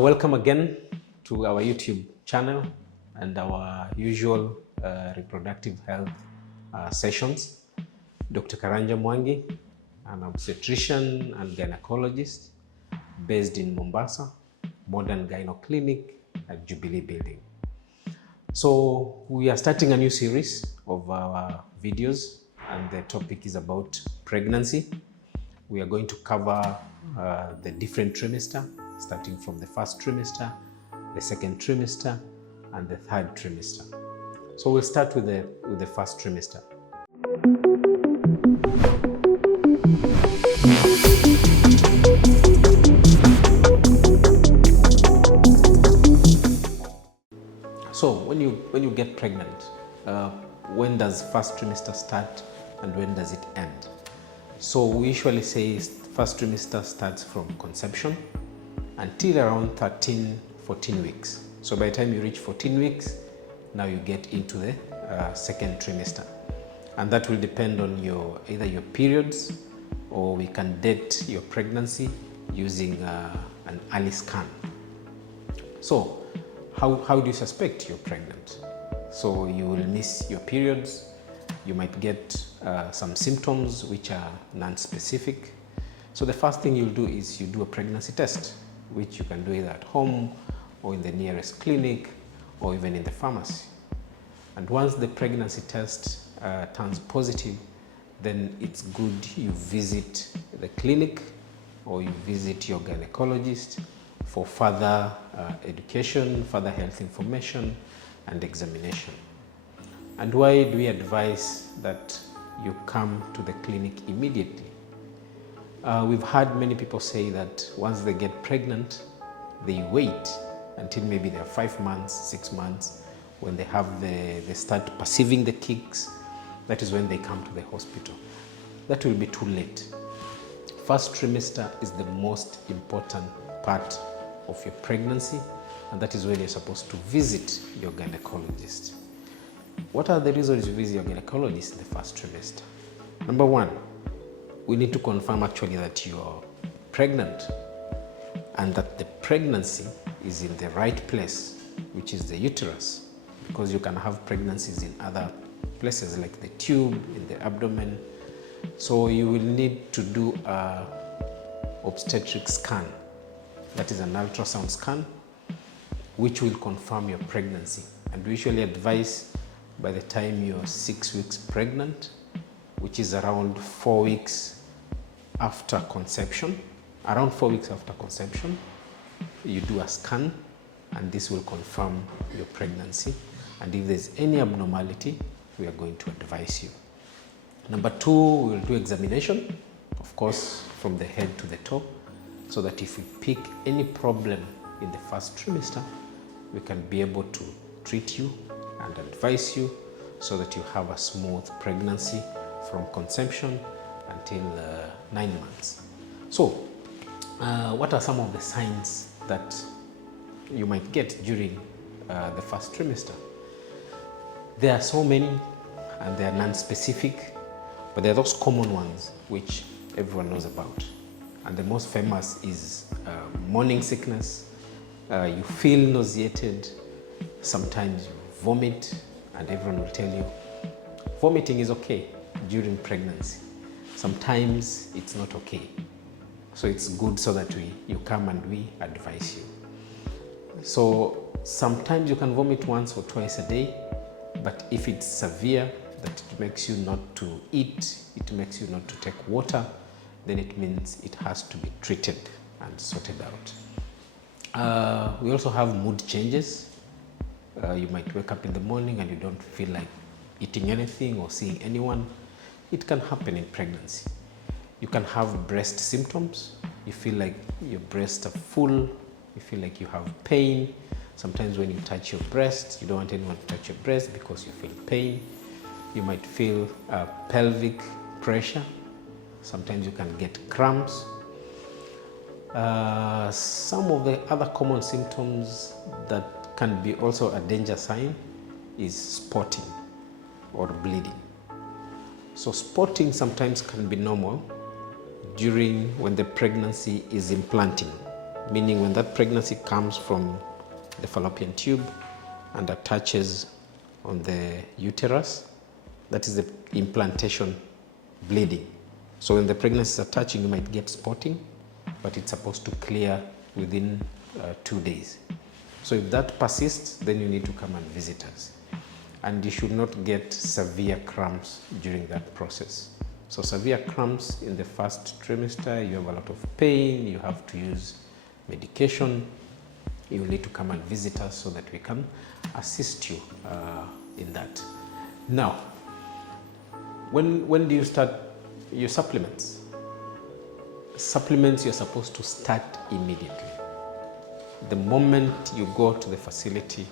Welcome again to our YouTube channel and our usual reproductive health sessions. Dr. Karanja Mwangi, an obstetrician and gynecologist based in Mombasa, Modern Gyno Clinic at Jubilee Building. So we are starting a new series of our videos, and the topic is about pregnancy. We are going to cover the different trimester, starting from the first trimester, the second trimester, and the third trimester. So we'll start with the first trimester. So when you get pregnant, when does first trimester start and when does it end? So we usually say first trimester starts from conception until around 13-14 weeks. So by the time you reach 14 weeks, now you get into the second trimester. And that will depend on either your periods, or we can date your pregnancy using an early scan. So how do you suspect you're pregnant? So you will miss your periods. You might get some symptoms which are non-specific. So the first thing you'll do is you do a pregnancy test, which you can do either at home or in the nearest clinic or even in the pharmacy. And once the pregnancy test turns positive, then it's good you visit the clinic or you visit your gynecologist for further education, further health information and examination. And why do we advise that you come to the clinic immediately? We've heard many people say that once they get pregnant, they wait until maybe they're 5 months, 6 months, when they start perceiving the kicks. That is when they come to the hospital. That will be too late. First trimester is the most important part of your pregnancy, and that is when you're supposed to visit your gynecologist. What are the reasons you visit your gynecologist in the first trimester? Number one, we need to confirm actually that you're pregnant and that the pregnancy is in the right place, which is the uterus, because you can have pregnancies in other places like the tube, in the abdomen. So you will need to do an obstetric scan, that is an ultrasound scan, which will confirm your pregnancy. And we usually advise by the time you're 6 weeks pregnant, which is around 4 weeks after conception. Around 4 weeks after conception, you do a scan, and this will confirm your pregnancy. And if there's any abnormality, we are going to advise you. Number two, we'll do examination, of course, from the head to the toe, so that if we pick any problem in the first trimester, we can be able to treat you and advise you so that you have a smooth pregnancy from conception until 9 months. So what are some of the signs that you might get during the first trimester? There are so many, and they are non-specific, but there are those common ones which everyone knows about. And the most famous is morning sickness. You feel nauseated, sometimes you vomit, and everyone will tell you vomiting is okay during pregnancy. Sometimes it's not okay. So it's good so that you come and we advise you. So sometimes you can vomit once or twice a day, but if it's severe, that it makes you not to eat, it makes you not to take water, then it means it has to be treated and sorted out. We also have mood changes. You might wake up in the morning and you don't feel like eating anything or seeing anyone. It can happen in pregnancy. You can have breast symptoms. You feel like your breasts are full. You feel like you have pain. Sometimes when you touch your breast, you don't want anyone to touch your breast because you feel pain. You might feel pelvic pressure. Sometimes you can get cramps. Some of the other common symptoms that can be also a danger sign is spotting or bleeding. So spotting sometimes can be normal when the pregnancy is implanting. meaning when that pregnancy comes from the fallopian tube and attaches on the uterus, that is the implantation bleeding. So when the pregnancy is attaching, you might get spotting, but it's supposed to clear within 2 days. So if that persists, then you need to come and visit us. And you should not get severe cramps during that process. So severe cramps in the first trimester, you have a lot of pain, you have to use medication, you need to come and visit us so that we can assist you in that. Now, when do you start your supplements? Supplements you're supposed to start immediately. The moment you go to the facility,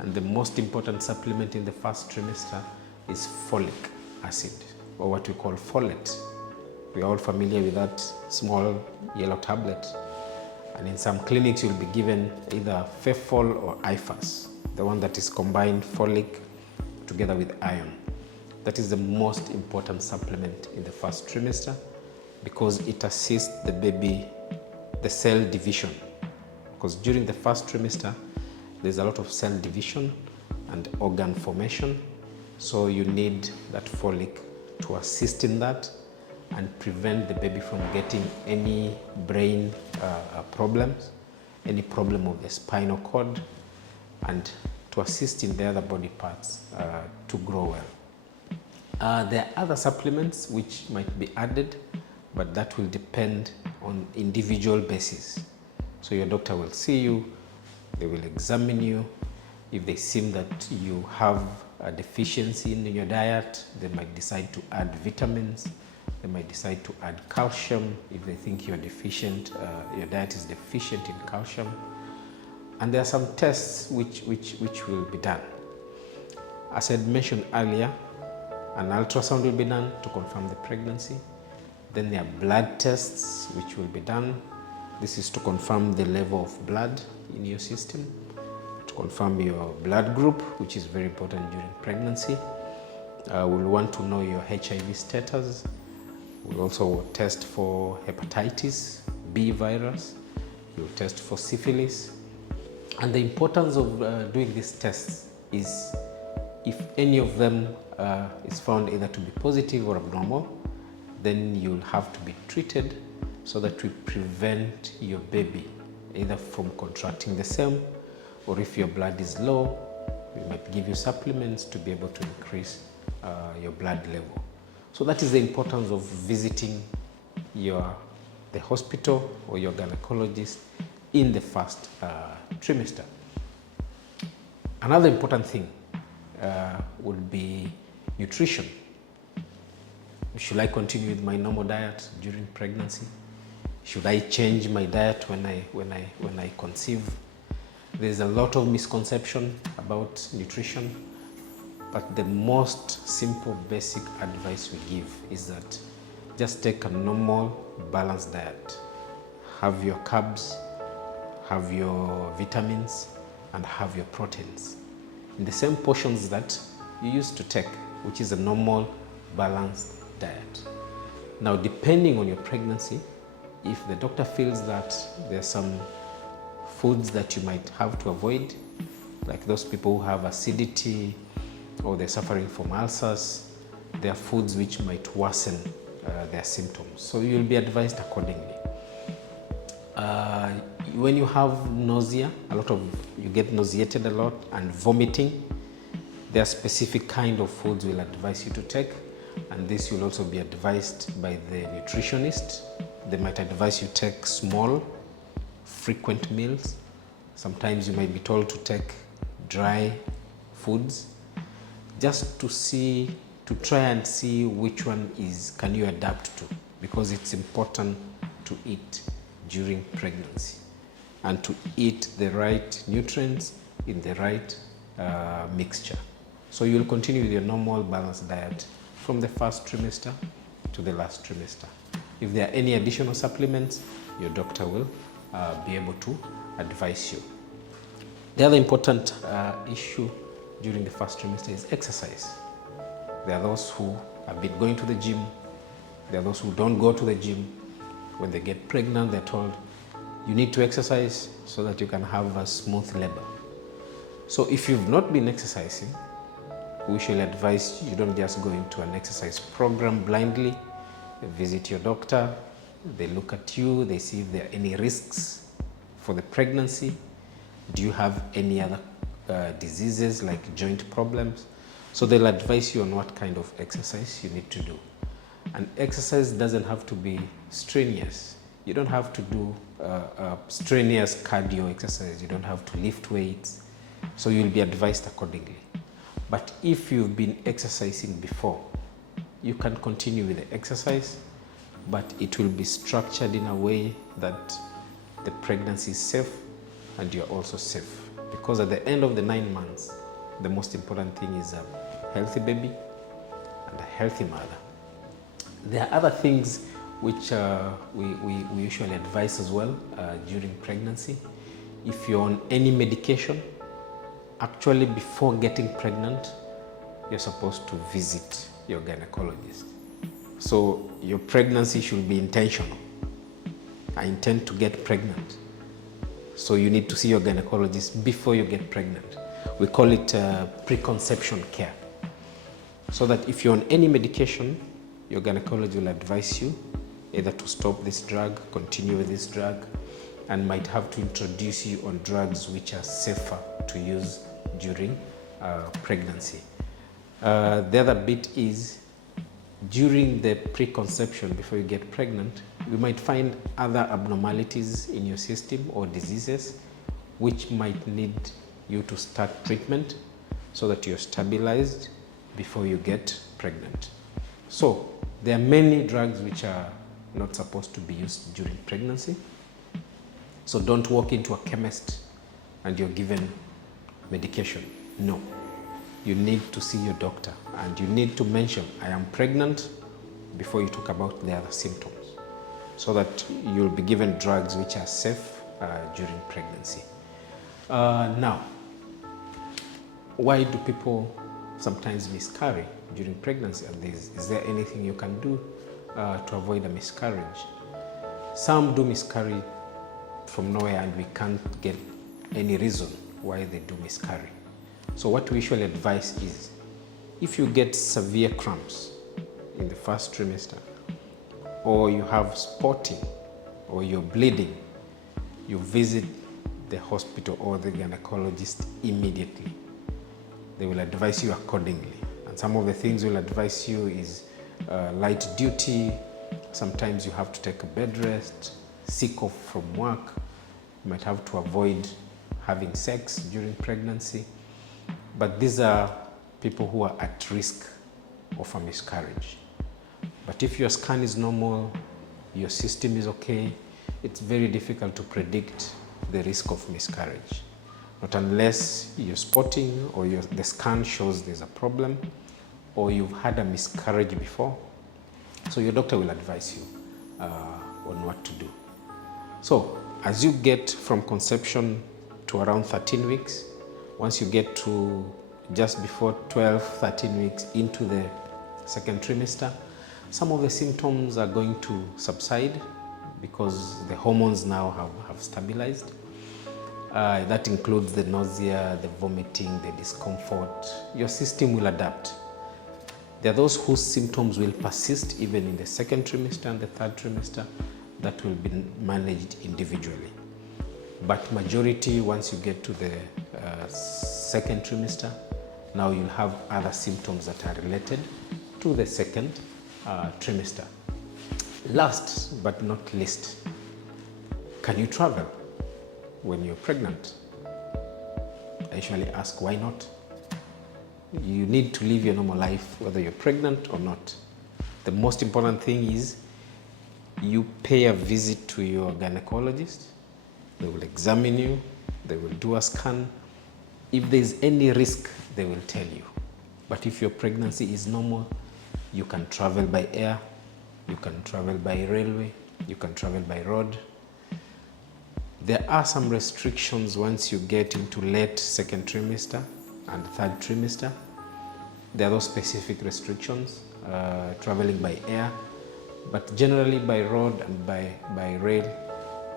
and the most important supplement in the first trimester is folic acid, or what we call folate. We are all familiar with that small yellow tablet. And in some clinics, you'll be given either Fefol or IFAS, the one that is combined folic together with iron. That is the most important supplement in the first trimester because it assists the baby, the cell division. Because during the first trimester, there's a lot of cell division and organ formation. So you need that folic to assist in that and prevent the baby from getting any brain problems, any problem of the spinal cord, and to assist in the other body parts to grow well. There are other supplements which might be added, but that will depend on individual basis. So your doctor will see you, they will examine you. If they seem that you have a deficiency in your diet, they might decide to add vitamins. They might decide to add calcium if they think you're deficient, your diet is deficient in calcium. And there are some tests which will be done. As I had mentioned earlier, an ultrasound will be done to confirm the pregnancy. Then there are blood tests which will be done. This is to confirm the level of blood in your system, to confirm your blood group, which is very important during pregnancy. We'll want to know your HIV status. We'll also test for hepatitis B virus. You'll test for syphilis. And the importance of doing these tests is if any of them is found either to be positive or abnormal, then you'll have to be treated so that we prevent your baby either from contracting the same, or if your blood is low, we might give you supplements to be able to increase your blood level. So that is the importance of visiting the hospital or your gynecologist in the first trimester. Another important thing would be nutrition. Should I continue with my normal diet during pregnancy? Should I change my diet when I conceive? There's a lot of misconception about nutrition, but the most simple basic advice we give is that just take a normal balanced diet. Have your carbs, have your vitamins, and have your proteins in the same portions that you used to take, which is a normal balanced diet. Now, depending on your pregnancy, if the doctor feels that there are some foods that you might have to avoid, like those people who have acidity or they're suffering from ulcers, there are foods which might worsen their symptoms. So you'll be advised accordingly. When you have nausea, you get nauseated a lot, and vomiting, there are specific kind of foods we'll advise you to take, and this will also be advised by the nutritionist. They might advise you take small, frequent meals. Sometimes you might be told to take dry foods, just to try and see which one can you adapt to, because it's important to eat during pregnancy and to eat the right nutrients in the right mixture. So you'll continue with your normal balanced diet from the first trimester to the last trimester. If there are any additional supplements, your doctor will be able to advise you. The other important issue during the first trimester is exercise. There are those who have been going to the gym. There are those who don't go to the gym. When they get pregnant, they're told, You need to exercise so that you can have a smooth labor. So if you've not been exercising, we shall advise you don't just go into an exercise program blindly. Visit your doctor, they look at you, they see if there are any risks for the pregnancy. Do you have any other diseases like joint problems? So they'll advise you on what kind of exercise you need to do. And exercise doesn't have to be strenuous. You don't have to do strenuous cardio exercise. You don't have to lift weights. So you'll be advised accordingly. But if you've been exercising before, you can continue with the exercise, but it will be structured in a way that the pregnancy is safe and you're also safe. Because at the end of the 9 months, the most important thing is a healthy baby and a healthy mother. There are other things which we usually advise as well during pregnancy. If you're on any medication, actually before getting pregnant, you're supposed to visit your gynecologist. So your pregnancy should be intentional. I intend to get pregnant. So you need to see your gynecologist before you get pregnant. We call it preconception care. So that if you're on any medication, your gynecologist will advise you either to stop this drug, continue with this drug, and might have to introduce you on drugs which are safer to use during pregnancy. The other bit is during the preconception, before you get pregnant, we might find other abnormalities in your system or diseases which might need you to start treatment so that you're stabilized before you get pregnant. So there are many drugs which are not supposed to be used during pregnancy. So don't walk into a chemist and you're given medication. No. You need to see your doctor and you need to mention, I am pregnant, before you talk about the other symptoms, so that you'll be given drugs which are safe during pregnancy. Now, why do people sometimes miscarry during pregnancy? And is there anything you can do to avoid a miscarriage? Some do miscarry from nowhere and we can't get any reason why they do miscarry. So what we usually advise is, if you get severe cramps in the first trimester, or you have spotting, or you're bleeding, you visit the hospital or the gynecologist immediately. They will advise you accordingly. And some of the things we'll advise you is light duty. Sometimes you have to take a bed rest, sick off from work. You might have to avoid having sex during pregnancy. But these are people who are at risk of a miscarriage. But if your scan is normal, your system is okay, it's very difficult to predict the risk of miscarriage. Not unless you're spotting or the scan shows there's a problem or you've had a miscarriage before. So your doctor will advise you on what to do. So as you get from conception to around 13 weeks, once you get to just before 12, 13 weeks into the second trimester, some of the symptoms are going to subside because the hormones now have stabilized. That includes the nausea, the vomiting, the discomfort. Your system will adapt. There are those whose symptoms will persist even in the second trimester and the third trimester. That will be managed individually. But majority, once you get to the second trimester, now you'll have other symptoms that are related to the second trimester. Last but not least, can you travel when you're pregnant? I usually ask, why not? You need to live your normal life whether you're pregnant or not. The most important thing is you pay a visit to your gynecologist. They will examine you, they will do a scan. If there's any risk, they will tell you. But if your pregnancy is normal, you can travel by air, you can travel by railway, you can travel by road. There are some restrictions once you get into late second trimester and third trimester. There are those specific restrictions, traveling by air, but generally by road and by rail,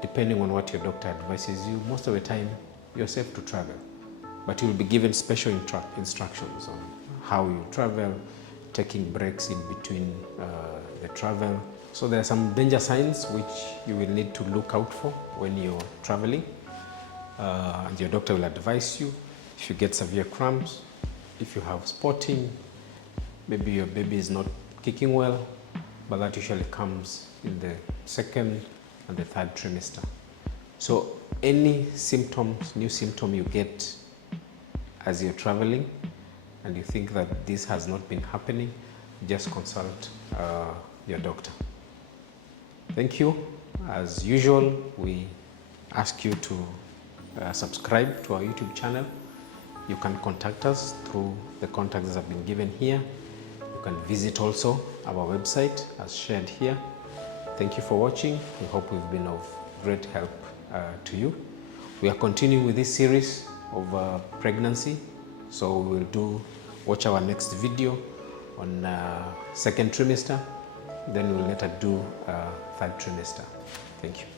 depending on what your doctor advises you, most of the time you're safe to travel. But you'll be given special instructions on how you travel, taking breaks in between the travel. So there are some danger signs which you will need to look out for when you're traveling. And your doctor will advise you if you get severe cramps, if you have spotting, maybe your baby is not kicking well, but that usually comes in the second and the third trimester. So any symptoms, new symptom you get as you're traveling and you think that this has not been happening, just consult your doctor. Thank you. As usual, we ask you to subscribe to our YouTube channel. You can contact us through the contacts that have been given here. You can visit also our website as shared here. Thank you for watching. We hope we've been of great help to you. We are continuing with this series of pregnancy. So we will watch our next video on second trimester. Then we'll later do third trimester. Thank you.